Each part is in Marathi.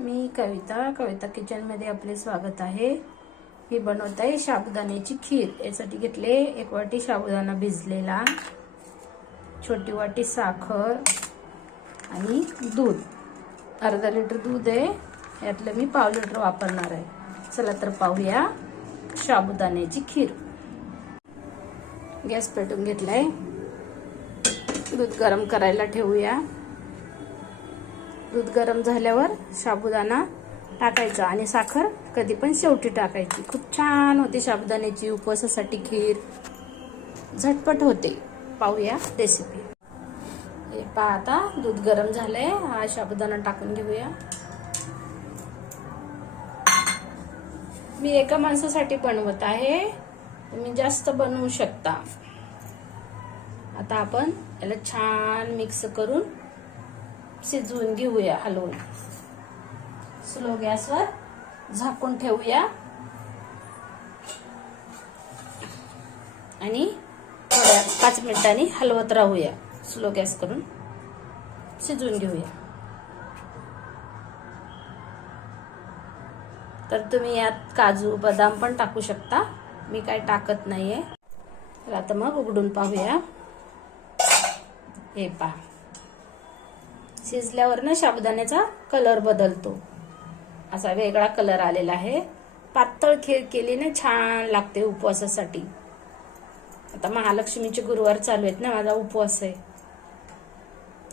मी कविता कविता किचनमध्ये आपले स्वागत आहे. मी बनवत आहे साबुदाण्याची खीर. यासाठी घेतले एक वाटी साबुदाणा भिजलेला छोटी वाटी साखर आणि दूध. अर्धा लिटर दूध आहे. यातलं मी पाव लिटर वापरणार आहे. चला तर पाहूया साबुदाण्याची खीर. गॅस पेटून घेतलाय. दूध गरम करायला ठेवूया. दूध गरम झाल्यावर साबुदाणा टाकायचा आणि साखर कधी पण शेवटी टाकायची. खूप छान होते साबुदाण्याची उपवासासाठी खीर. झटपट होते. पाहूया रेसिपी हे पहा आता दूध गरम झालंय. हा साबुदाणा टाकून घेऊया. मी एका माणसासाठी बनवत आहे. तुम्ही जास्त बनवू शकता. आता आपण याला छान मिक्स करून शिजवून घेऊया हलवून. स्लो गॅसवर झाकून ठेवूया. आणि थोड्या पाच मिनिटांनी हलवत राहूया स्लो गॅस करून. शिजवून घेऊया. तर तुम्ही यात काजू बदाम पण टाकू शकता. मी काय टाकत नाहीये. तर आता मग उघडून पाहूया. हे पहा. शिजल्यावर ना साबुदाण्याचा कलर बदलतो. असा वेगळा कलर आलेला आहे. पातळ खीर केली ना छान लागते उपवासासाठी. आता महालक्ष्मीचे गुरुवार चालू आहेत ना माझा उपवास आहे.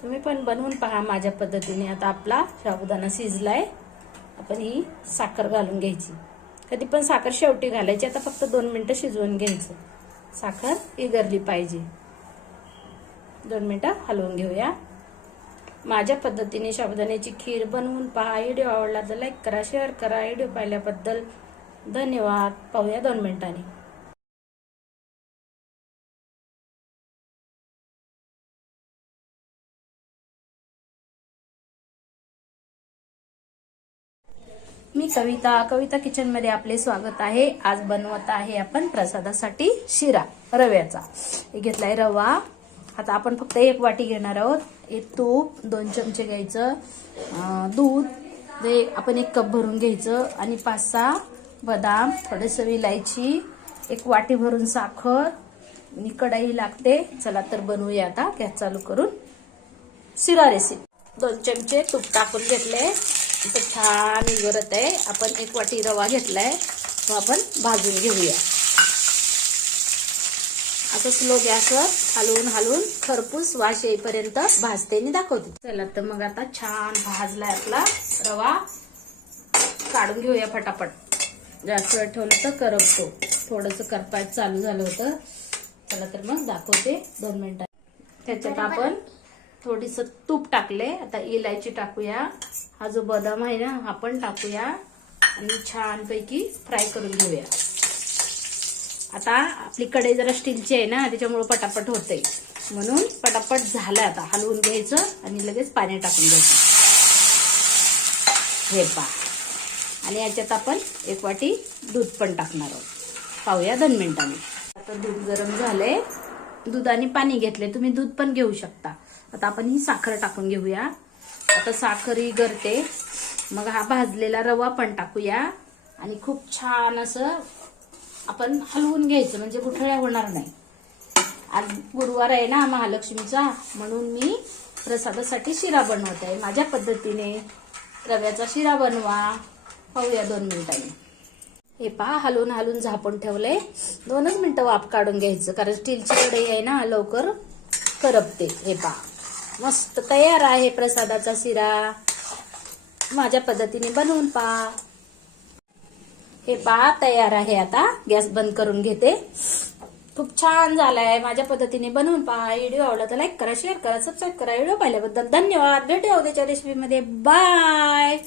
तुम्ही पण बनवून पहा माझ्या पद्धतीने. आता आपला साबुदाणा शिजलाय. आपण ही साखर घालून घ्यायची. कधी पण साखर शेवटी घालायची. आता फक्त दोन मिनटं शिजवून घ्यायचं. साखर इगरली पाहिजे. दोन मिनटं हलवून घेऊया. माझ्या पद्धतीने साबुदाण्याची खीर बनवून पहा. व्हिडिओ आवडला तर लाईक करा शेअर करा. व्हिडिओ पाहिल्याबद्दल धन्यवाद. पाहूया दोन मिनिटांनी. मी कविता कविता किचनमध्ये आपले स्वागत आहे. आज बनवत आहे आपण प्रसादासाठी शिरा रव्याचा. घेतलाय रवा. आता आपण फक्त एक वाटी घेणार आहोत. एक तूप दोन चमचे घ्यायचं. दूध ते आपण एक कप भरून घ्यायचं. आणि पाच सहा बदाम थोडेसं इलायची एक वाटी भरून साखर आणि कढाई लागते. चला तर बनवूया आता. गॅस चालू करून. शिरा रेसिपी दोन चमचे तूप टाकून घेतले. छान इगरत आहे. आपण एक वाटी रवा घेतलाय. तो आपण भाजून घेऊया. असं स्लो गॅसवर हलवून हलवून खरपूस वाश येईपर्यंत भाजते आणि दाखवते. चला तर मग आता छान भाजलाय आपला रवा. काढून घेऊया फटाफट. जास्त वेळ ठेवलं तर करपतो. थोडस करपाय चालू झालं होतं. चला तर मग दाखवते दोन मिनिटात. त्याच्यात आपण थोडीसं तूप टाकले. आता इलायची टाकूया. हा जो बदाम आहे ना हा पण टाकूया. आणि छानपैकी फ्राय करून घेऊया. आता आपली कढई जरा स्टीलची आहे ना त्याच्यामुळे पटापट होते म्हणून पटापट झालं आता. हलवून घ्यायचं आणि लगेच पाणी टाकून घ्यायचं. हे पा आणि याच्यात आपण एक वाटी दूध पण टाकणार आहोत. पाहूया दोन मिनिटांनी. आता दूध गरम झालंय. दूध आणि पाणी घेतले तुम्ही दूध पण घेऊ शकता. आता आपण ही साखर टाकून घेऊया. आता साखर ही गरते. मग हा भाजलेला रवा पण टाकूया. आणि खूप छान असं आपण हलवून घ्यायचं म्हणजे गुठळ्या होणार नाही. आज गुरुवार आहे ना महालक्ष्मीचा म्हणून मी प्रसादासाठी शिरा बनवत. आहे माझ्या पद्धतीने रव्याचा शिरा बनवा. पाहूया दोन मिनिटांनी. हे पहा हलवून हलवून झापून ठेवलंय दोनच मिनिटं वाफ काढून घ्यायचं कारण स्टीलची कढई आहे ना लवकर करपते. हे पहा मस्त तयार आहे प्रसादाचा शिरा. माझ्या पद्धतीने बनवून पहा. हे पहा तयार आहे आता. गॅस बंद करून घेते. खूप छान झालाय. माझ्या पद्धतीने बनवून पहा. व्हिडिओ आवडला तर लाईक करा शेअर करा सबस्क्राईब करा. व्हिडिओ पाहिल्याबद्दल धन्यवाद. भेटूया उद्याच्या रेसिपीमध्ये बाय